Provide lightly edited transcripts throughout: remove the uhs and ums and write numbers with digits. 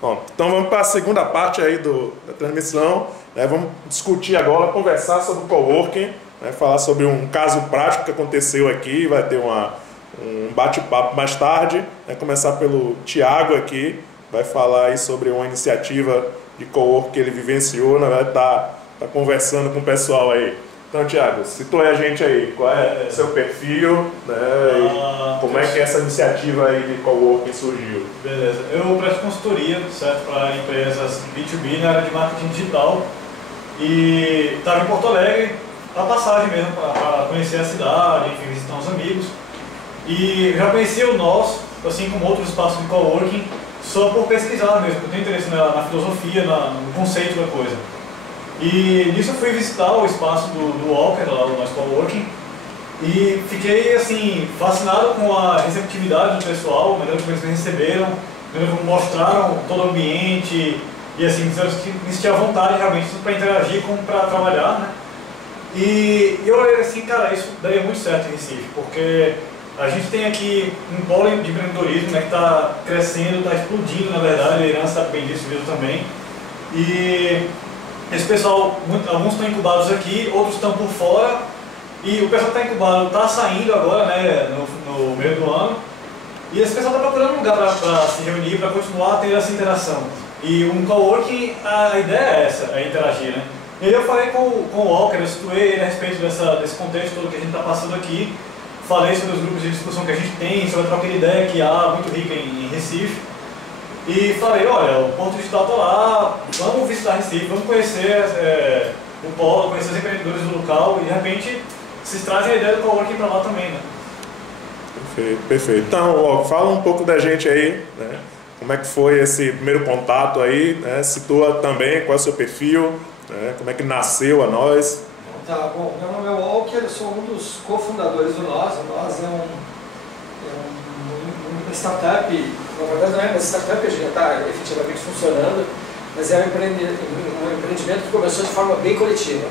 Bom, então vamos para a segunda parte aí da transmissão, né? Vamos discutir agora, conversar sobre o coworking, né? Falar sobre um caso prático que aconteceu aqui, vai ter um bate-papo mais tarde, né? Começar pelo Thiago aqui, vai falar aí sobre uma iniciativa de coworking que ele vivenciou, né? Vai tá conversando com o pessoal aí. Então, Thiago, situa a gente aí, qual é o seu perfil, né? E como é que essa iniciativa aí de coworking surgiu? Beleza, eu presto consultoria, certo, para empresas B2B na área de marketing digital e estava em Porto Alegre, a passagem mesmo para conhecer a cidade, enfim, visitar uns amigos. E já conhecia o nosso, assim como outros espaços de coworking, só por pesquisar mesmo, eu tenho interesse na filosofia, no conceito da coisa. E nisso eu fui visitar o espaço do Walker, lá do nosso coworking, e fiquei assim, fascinado com a receptividade do pessoal, a maneira como eles me receberam, a maneira como mostraram todo o ambiente, e assim, disseram que me sentia à vontade realmente para interagir, como para trabalhar, né? E eu olhei assim, cara, isso daria muito certo em Recife, porque a gente tem aqui um polo de empreendedorismo, né, que está crescendo, está explodindo, na verdade, a liderança sabe bem disso mesmo também. E esse pessoal, alguns estão incubados aqui, outros estão por fora, e o pessoal que está incubado está saindo agora, né, no meio do ano, e esse pessoal está procurando um lugar para se reunir, para continuar a ter essa interação. E um coworking, a ideia é essa, é interagir, né? E aí eu falei com o Walker, eu situei ele a respeito desse contexto todo que a gente está passando aqui, falei sobre os grupos de discussão que a gente tem, sobre a troca de ideia que há muito rica em Recife. E falei, olha, o ponto digital está lá, vamos visitar Recife, vamos conhecer o polo, conhecer os empreendedores do local e de repente vocês trazem a ideia do coworking para lá também, né? Perfeito, perfeito. Então, fala um pouco da gente aí, né? Como é que foi esse primeiro contato aí, né? Situa também qual é o seu perfil, né? Como é que nasceu a Nós. Tá, bom, meu nome é Walker, eu sou um dos cofundadores do Nós. O Nós é uma startup, na verdade não é uma startup, a gente já está efetivamente funcionando, mas é um empreendimento que começou de forma bem coletiva.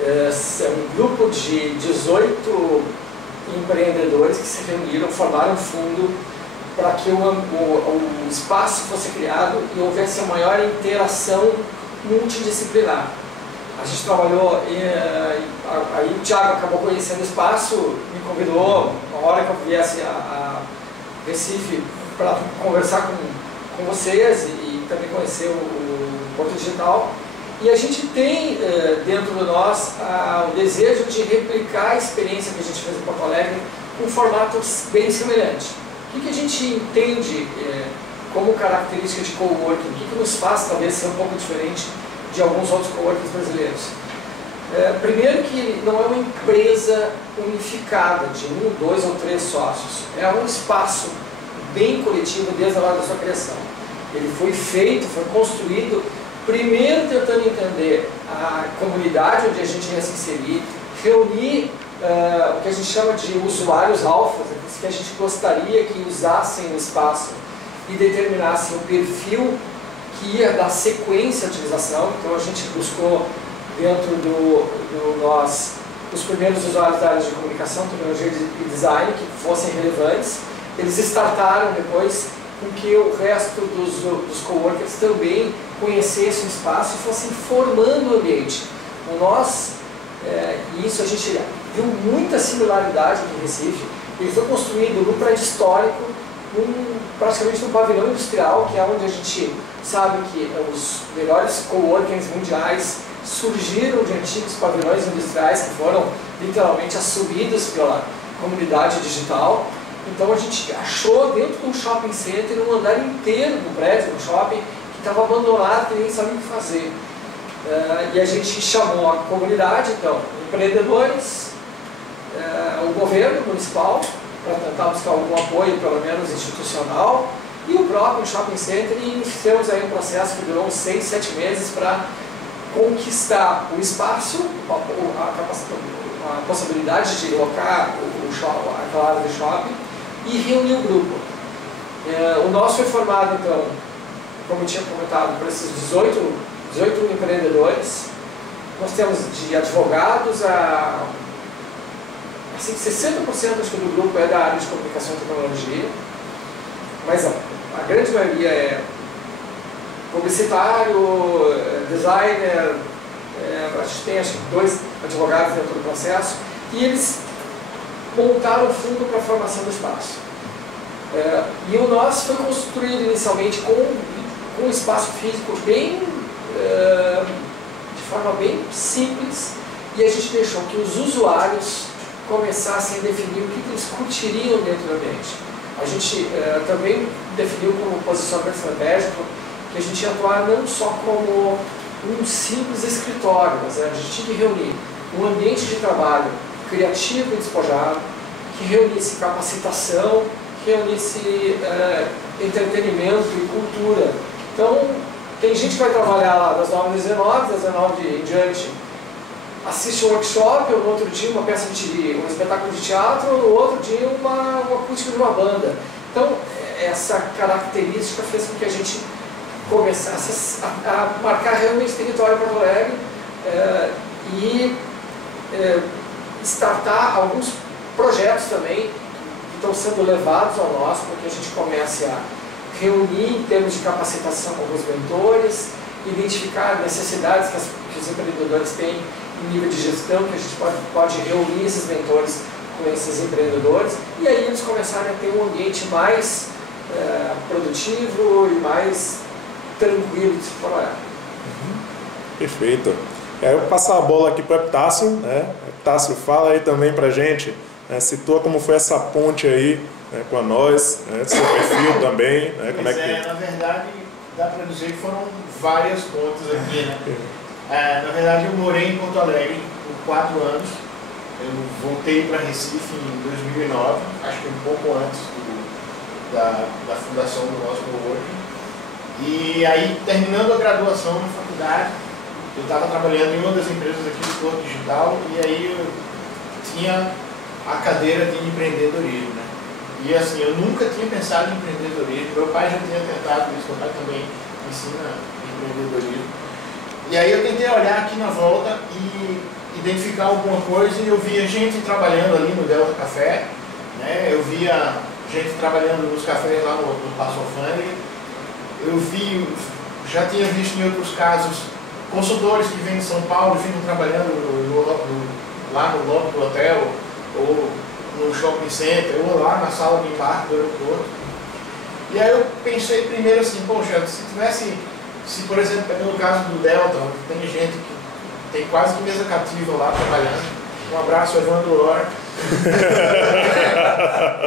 É um grupo de 18 empreendedores que se reuniram, formaram um fundo para que o espaço fosse criado e houvesse a maior interação multidisciplinar. A gente trabalhou, aí o Thiago acabou conhecendo o espaço, me convidou, na hora que eu viesse a Recife, para conversar com vocês e também conhecer o Porto Digital. E a gente tem dentro de nós o desejo de replicar a experiência que a gente fez em Porto Alegre com um formato bem semelhante. O que a gente entende como característica de coworking? O que nos faz talvez ser um pouco diferente de alguns outros coworkings brasileiros? Primeiro que não é uma empresa unificada de 1, 2 ou 3 sócios. É um espaço bem coletivo desde a hora da sua criação. Ele foi feito, foi construído primeiro tentando entender a comunidade onde a gente ia se inserir, reunir o que a gente chama de usuários alfas, que a gente gostaria que usassem o espaço e determinassem o perfil que ia dar sequência à utilização. Então a gente buscou dentro do nós os primeiros usuários da área de comunicação, tecnologia e design que fossem relevantes. Eles startaram depois com que o resto dos coworkers também conhecessem o espaço e fossem formando o ambiente. E isso a gente viu muita similaridade aqui em Recife. Ele foi construído num prédio histórico, praticamente num pavilhão industrial, que é onde a gente sabe que os melhores coworkings mundiais surgiram de antigos pavilhões industriais que foram literalmente assumidos pela comunidade digital. Então a gente achou dentro de um shopping center um andar inteiro do prédio, do shopping, que estava abandonado, que ninguém sabia o que fazer. E a gente chamou a comunidade, então, empreendedores, o governo municipal, para tentar buscar algum apoio, pelo menos institucional, e o próprio shopping center, e iniciamos aí um processo que durou uns 6, 7 meses para conquistar o espaço, a possibilidade de locar aquela área do shopping e reunir o grupo. O nosso foi formado, então, como eu tinha comentado, por esses 18 empreendedores. Nós temos de advogados assim, 60% acho que do grupo é da área de comunicação e tecnologia, mas a grande maioria é publicitário, designer, a gente tem acho que 2 advogados dentro do processo, e eles montaram o fundo para a formação do espaço. E o nosso foi construído inicialmente com um espaço físico bem, de forma bem simples, e a gente deixou que os usuários começassem a definir o que eles curtiriam dentro do ambiente. A gente também definiu como posicionamento estratégico que a gente ia atuar não só como um simples escritório, mas a gente tinha que reunir um ambiente de trabalho criativo e despojado, que reunisse capacitação, que reunisse entretenimento e cultura. Então, tem gente que vai trabalhar lá das 9 às 19, das 19 em diante, assiste um workshop, ou no outro dia uma peça de um espetáculo de teatro, ou no outro dia uma acústica de uma banda. Então, essa característica fez com que a gente começasse a marcar realmente território em Porto Alegre e startar alguns projetos também que estão sendo levados ao nosso, para que a gente comece a reunir em termos de capacitação com os mentores, identificar necessidades que os empreendedores têm em nível de gestão, que a gente pode reunir esses mentores com esses empreendedores, e aí eles começarem a ter um ambiente mais produtivo e mais tranquilo de se trabalhar. Perfeito. Eu vou passar a bola aqui para o Epitácio, né? Epitácio, fala aí também para a gente, né? Situa como foi essa ponte aí, né, com a nós, né? Seu perfil também, né? Como é que... Na verdade, dá para dizer que foram várias pontes aqui, né? Na verdade, eu morei em Porto Alegre por 4 anos. Eu voltei para Recife em 2009, acho que um pouco antes da fundação do nosso coworking. E aí, terminando a graduação na faculdade, eu estava trabalhando em uma das empresas aqui do Porto Digital, e aí eu tinha a cadeira de empreendedorismo, né? E assim, eu nunca tinha pensado em empreendedorismo. Meu pai já tinha tentado isso, meu pai também ensina empreendedorismo. E aí eu tentei olhar aqui na volta e identificar alguma coisa, e eu via gente trabalhando ali no Delta Café, né? Eu via gente trabalhando nos cafés lá no Passo Alfândega. Já tinha visto em outros casos consultores que vêm de São Paulo e ficam trabalhando lá no lobby do hotel, ou no shopping center, ou lá na sala de embarque do aeroporto. E aí eu pensei primeiro assim, poxa, se por exemplo, pegando o caso do Delta, onde tem gente que tem quase que mesa cativa lá trabalhando, um abraço ao Evandro Lora.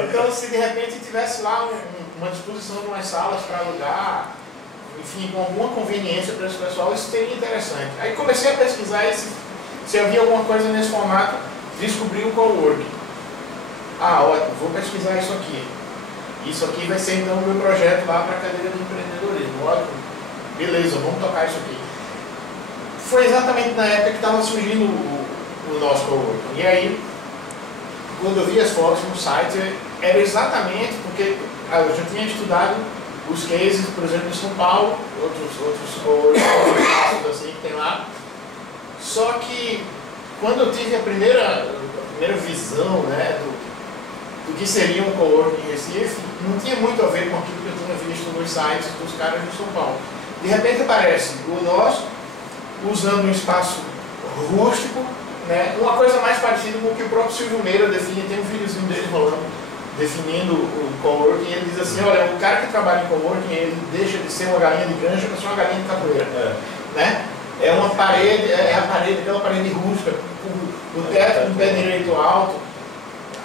Então, se de repente tivesse lá uma disposição de umas salas para alugar, enfim, com alguma conveniência para esse pessoal, isso seria interessante. Aí comecei a pesquisar se havia alguma coisa nesse formato, descobri o coworking. Ótimo, vou pesquisar isso aqui. Isso aqui vai ser então o meu projeto lá para a cadeira de empreendedorismo. Ótimo, beleza, vamos tocar isso aqui. Foi exatamente na época que estava surgindo o nosso coworking. E aí, quando eu vi as fotos no site, era exatamente porque eu já tinha estudado os cases, por exemplo, de São Paulo, outros coworking assim que tem lá. Só que quando eu tive a primeira visão, né, do que seria um coworking em Recife, não tinha muito a ver com aquilo que eu tinha visto nos sites dos caras de São Paulo. De repente aparece o nosso, usando um espaço rústico, né, uma coisa mais parecida com o que o próprio Silvio Meira define, tem um videozinho dele rolando, definindo o coworking. Ele diz assim, olha, o cara que trabalha em coworking, ele deixa de ser uma galinha de granja para ser uma galinha de capoeira. Né? É uma parede, aquela parede rústica, o teto do pé direito alto.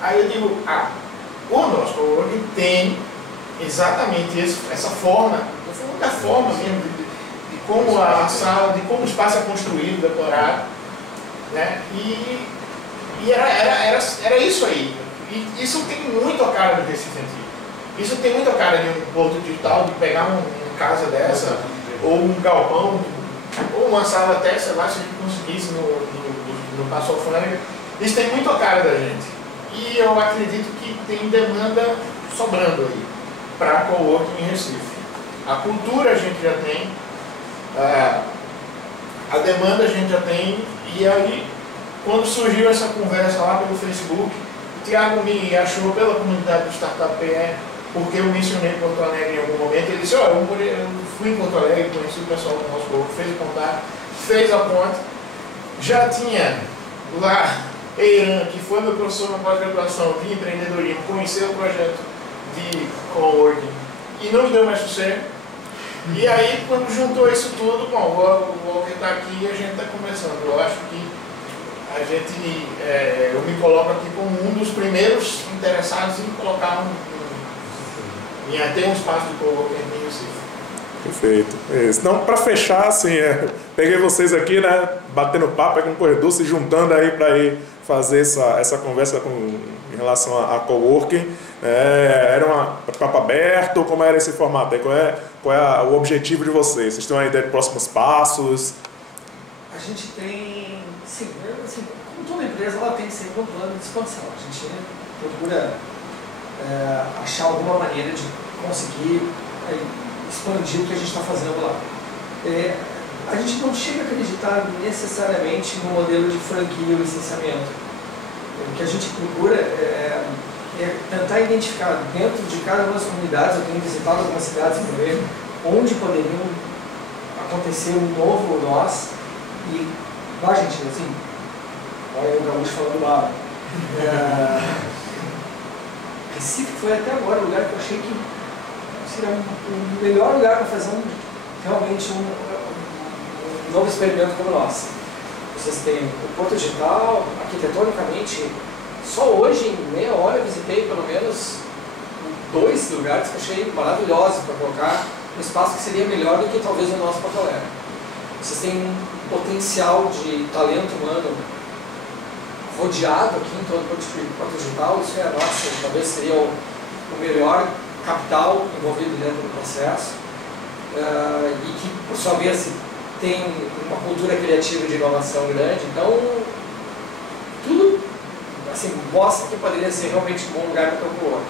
Aí eu digo, o nosso coworking tem exatamente essa forma, da forma mesmo, de como a sala, de como o espaço é construído, decorado, né? E era isso aí. E isso tem muito a cara do Recife Antigo. Isso tem muito a cara de um Porto Digital, de pegar uma casa dessa, ou um galpão, ou uma sala até, sei lá, se a gente conseguisse no Passo Alfândega. Isso tem muito a cara da gente. E eu acredito que tem demanda sobrando aí para coworking em Recife. A cultura a gente já tem, a demanda a gente já tem, e aí, quando surgiu essa conversa lá pelo Facebook, o Thiago me achou pela comunidade do Startup PE, porque eu mencionei Porto Alegre em algum momento. Ele disse, olha, eu fui em Porto Alegre, conheci o pessoal do nosso povo, fez o contato, fez a ponte, já tinha lá Eiran, que foi meu professor na pós-graduação de empreendedorismo, conheceu o projeto de coworking e não me deu mais sucesso. E aí, quando juntou isso tudo, bom, o Walker está aqui e a gente está conversando. Eu acho que a gente, eu me coloco aqui como um dos primeiros interessados em colocar em ter um espaço de coworking em Recife. Perfeito. Então, para fechar, assim, peguei vocês aqui, né, batendo papo com o corredor, se juntando aí para ir fazer essa conversa em relação a coworking. Era um papo aberto? Como era esse formato aí? Qual é o objetivo de vocês? Vocês têm uma ideia de próximos passos? A gente tem, sim, como toda empresa, ela tem sempre um plano de expansão. A gente procura achar alguma maneira de conseguir expandir o que a gente está fazendo lá. A gente não chega a acreditar necessariamente no modelo de franquia ou licenciamento. O que a gente procura é tentar identificar dentro de cada uma das comunidades. Eu tenho visitado algumas cidades para ver onde poderiam acontecer um novo nós. E lá, gente, assim, olha o Gaúcho falando lá. Recife foi até agora o lugar que eu achei que seria o melhor lugar para fazer realmente um novo experimento como o nosso. Vocês têm o Porto Digital, arquitetonicamente, só hoje em meia hora eu visitei pelo menos 2 lugares que eu achei maravilhosos para colocar um espaço que seria melhor do que talvez o nosso Porto Alegre. Vocês têm um potencial de talento humano rodeado aqui em todo o Porto Digital, isso é nosso, talvez seria o melhor capital envolvido dentro do processo, e que, por sua vez, tem uma cultura criativa de inovação grande. Então, tudo assim, mostra que poderia ser realmente um bom lugar para procurar.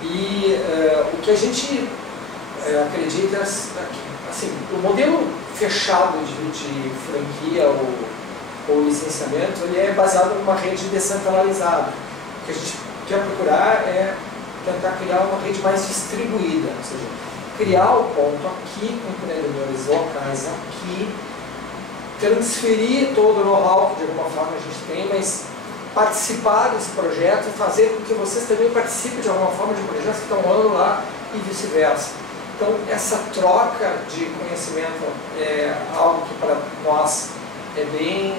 E o que a gente acredita é que assim, o modelo fechado de franquia ou licenciamento, ele é baseado numa rede descentralizada. O que a gente quer procurar é tentar criar uma rede mais distribuída, ou seja, criar o ponto aqui com empreendedores locais aqui, transferir todo o know-how que de alguma forma a gente tem, mas participar desse projeto e fazer com que vocês também participem de alguma forma de projetos que estão rolando lá e vice-versa. Então, essa troca de conhecimento é algo que para nós é bem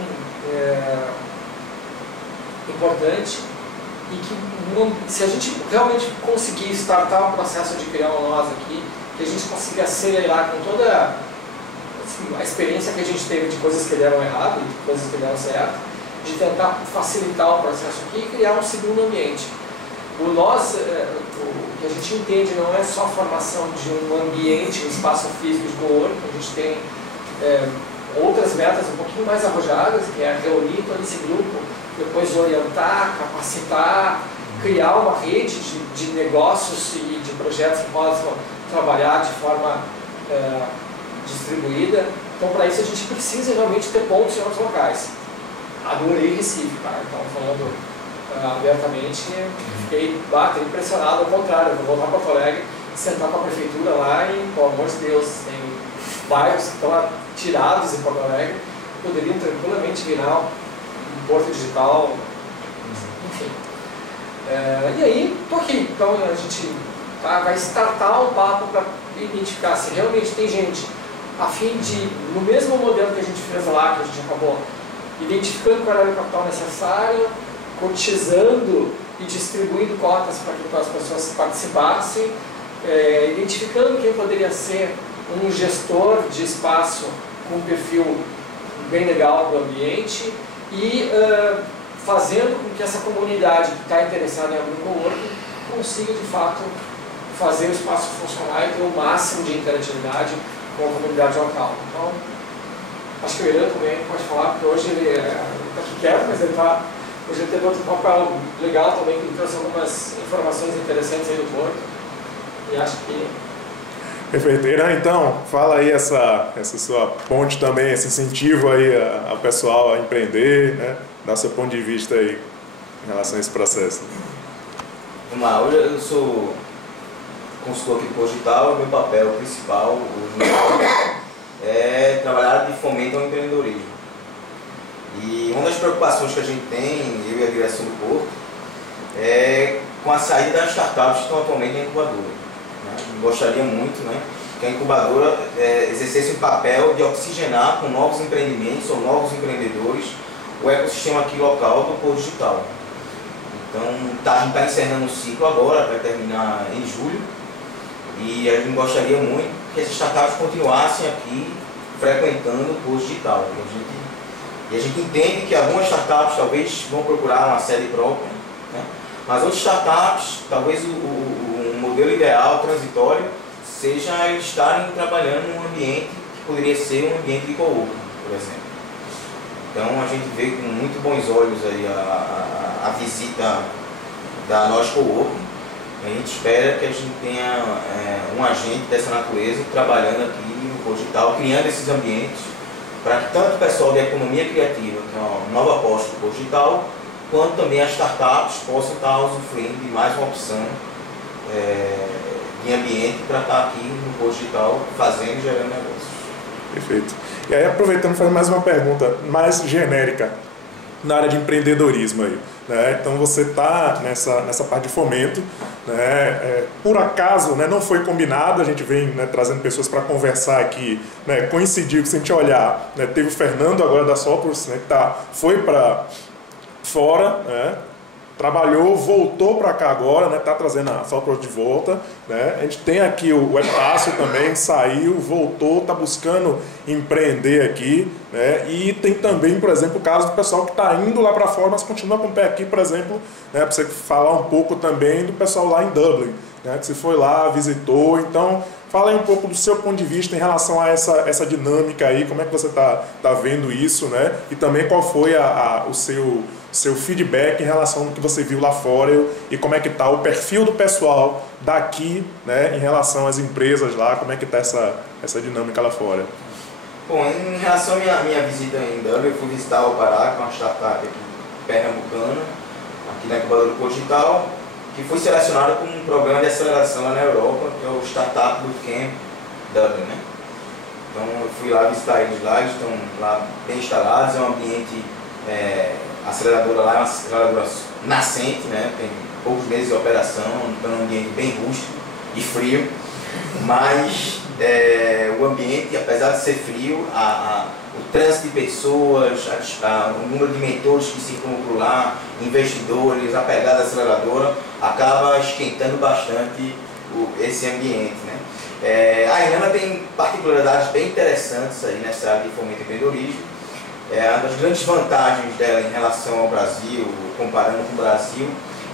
importante, e que se a gente realmente conseguir startar um processo de criar um nós aqui, que a gente consiga acelerar com toda assim, a experiência que a gente teve de coisas que deram errado e de coisas que deram certo, de tentar facilitar o processo aqui e criar um segundo ambiente. O nós, o que a gente entende não é só a formação de um ambiente, um espaço físico de coworking, a gente tem outras metas um pouquinho mais arrojadas, que é reunir todo esse grupo, depois orientar, capacitar, criar uma rede de negócios e de projetos que possam trabalhar de forma distribuída. Então, para isso, a gente precisa realmente ter pontos em outros locais. Adorei Recife, tá? Então, falando abertamente, fiquei impressionado. Ao contrário, eu vou voltar para Porto Alegre, sentar com a prefeitura lá e, pelo amor de Deus, tem bairros que estão tirados em Porto Alegre, poderiam tranquilamente virar um Porto Digital, enfim. E aí, estou aqui. Então, a gente vai startar um papo para identificar se realmente tem gente a fim de, no mesmo modelo que a gente fez lá, que a gente acabou identificando qual era o capital necessário, cotizando e distribuindo cotas para que as pessoas participassem, identificando quem poderia ser um gestor de espaço com um perfil bem legal para o ambiente e fazendo com que essa comunidade que está interessada em abrir coworking consiga de fato fazer o espaço funcionar e ter o máximo de interatividade com a comunidade local. Então, acho que o Irã também pode falar, porque hoje ele está aqui quieto, mas hoje ele teve outro papel legal também, que ele trouxe algumas informações interessantes aí do Porto, e acho que... Perfeito. Irã, então, fala aí essa sua ponte também, esse incentivo aí ao pessoal a empreender, né? Dá seu ponto de vista aí em relação a esse processo. Vamos lá, hoje eu sou consultor aqui do Posto Digital, o meu papel principal hoje é trabalhar de fomento ao empreendedorismo. E uma das preocupações que a gente tem, eu e a direção do Porto, é com a saída das startups que estão atualmente na incubadora. Né? Gostaria muito, né, que a incubadora exercesse um papel de oxigenar com novos empreendimentos ou novos empreendedores o ecossistema aqui local do Posto Digital. Então, a gente está encerrando um ciclo agora, vai terminar em julho, e a gente gostaria muito que as startups continuassem aqui frequentando o Posto Digital. E a gente entende que algumas startups talvez vão procurar uma sede própria, né? Mas outras startups, talvez o modelo ideal, transitório, seja eles estarem trabalhando num ambiente que poderia ser um ambiente de coworking, por exemplo. Então a gente vê com muito bons olhos aí a visita da nós coworking. A gente espera que a gente tenha um agente dessa natureza trabalhando aqui no Posto Digital, criando esses ambientes para que tanto o pessoal da economia criativa, que é uma nova aposta do Posto Digital, quanto também as startups possam estar usufruindo de mais uma opção de ambiente para estar aqui no Posto Digital fazendo e gerando negócios. Perfeito. E aí, aproveitando, fazer mais uma pergunta mais genérica na área de empreendedorismo aí, né? Então você está nessa parte de fomento, né? Por acaso, né, não foi combinado, a gente vem, né, trazendo pessoas para conversar aqui, né? Coincidiu que, se a gente olhar, né, teve o Fernando agora da Sopros, né, que foi para fora, né? Trabalhou, voltou para cá agora, né? Tá trazendo a Sopros de volta, né? A gente tem aqui o Etácio também, saiu, voltou, tá buscando empreender aqui, né? E tem também, por exemplo, o caso do pessoal que está indo lá para fora, mas continua com o pé aqui, por exemplo, né? Para você falar um pouco também do pessoal lá em Dublin, né? Que você foi lá, visitou. Então, fala aí um pouco do seu ponto de vista em relação a essa dinâmica aí, como é que você tá vendo isso, né? E também qual foi o seu feedback em relação ao que você viu lá fora e como é que está o perfil do pessoal daqui, né, em relação às empresas lá, como é que está essa dinâmica lá fora. Bom, em relação à minha visita em Dublin, eu fui visitar o Pará, que é uma startup aqui pernambucana, aqui na incubadora do Posto Digital, que foi selecionada como um programa de aceleração lá na Europa, que é o Startup Bootcamp Dublin, né? Então eu fui lá visitar eles lá, eles estão lá bem instalados, é um ambiente... A aceleradora lá é uma aceleradora nascente, né? Tem poucos meses de operação, então é um ambiente bem rústico e frio, mas o ambiente, apesar de ser frio, o trânsito de pessoas, o número de mentores que circulam por lá, investidores, a pegada da aceleradora, acaba esquentando bastante esse ambiente, né? A Irlanda tem particularidades bem interessantes aí nessa área de fomento e empreendedorismo. Uma das grandes vantagens dela em relação ao Brasil, comparando com o Brasil,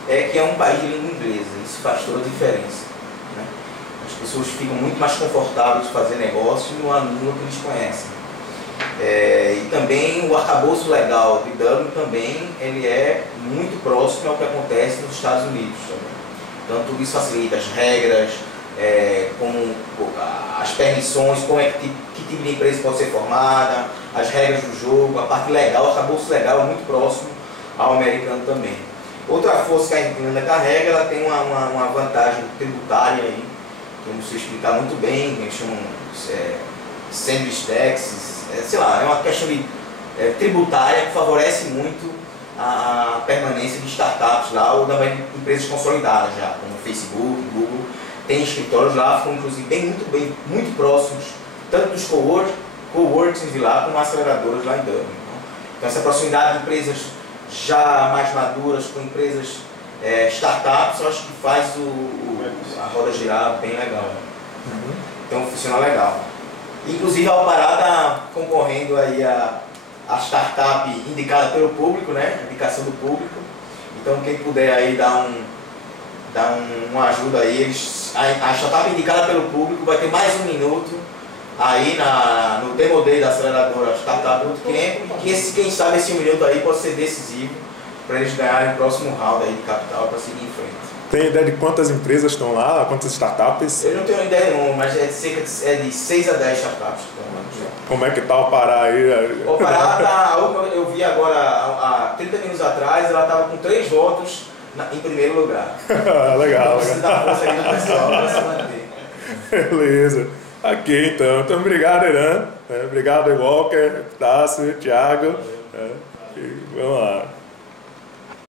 é que é um país de língua inglesa. Isso faz toda a diferença, né? As pessoas ficam muito mais confortáveis de fazer negócio numa língua que eles conhecem. E também o arcabouço legal de Dublin também ele é muito próximo ao que acontece nos Estados Unidos também. Então tudo isso facilita as regras, como as permissões, como que tipo de empresa pode ser formada, as regras do jogo, a parte legal, o arcabouço legal é muito próximo ao americano também. Outra força que a Irlanda carrega, ela tem uma vantagem tributária aí, que eu não sei explicar muito bem, que eles chamam sandwich taxes, sei lá, é uma questão tributária que favorece muito a permanência de startups lá, ou também de empresas consolidadas já, como Facebook, Google. Tem escritórios lá, ficam inclusive muito próximos, tanto dos coworkings de lá, como aceleradoras lá em Dublin. Então essa proximidade de empresas já mais maduras com empresas startups, eu acho que faz a roda girar bem legal. Então funciona legal. Inclusive a Alpará está concorrendo aí a startup indicada pelo público, né? Indicação do público. Então quem puder aí dar uma ajuda aí, a startup indicada pelo público vai ter mais um minuto aí no Demo Day da aceleradora Startup Bootcamp, que quem sabe esse minuto aí pode ser decisivo para eles ganharem o próximo round aí de capital para seguir em frente. Tem ideia de quantas empresas estão lá, quantas startups? Eu não tenho ideia não, mas é de 6 a 10 startups que estão lá. Como é que está o Pará aí? O Pará, eu vi agora, há 30 minutos atrás, ela estava com 3 votos em primeiro lugar. Legal, Precisa legal. dar força aí do pessoal para se manter. Beleza. Ok, então. Então, obrigado, Irã. Obrigado, Walker, Tássio, Thiago. E vamos lá.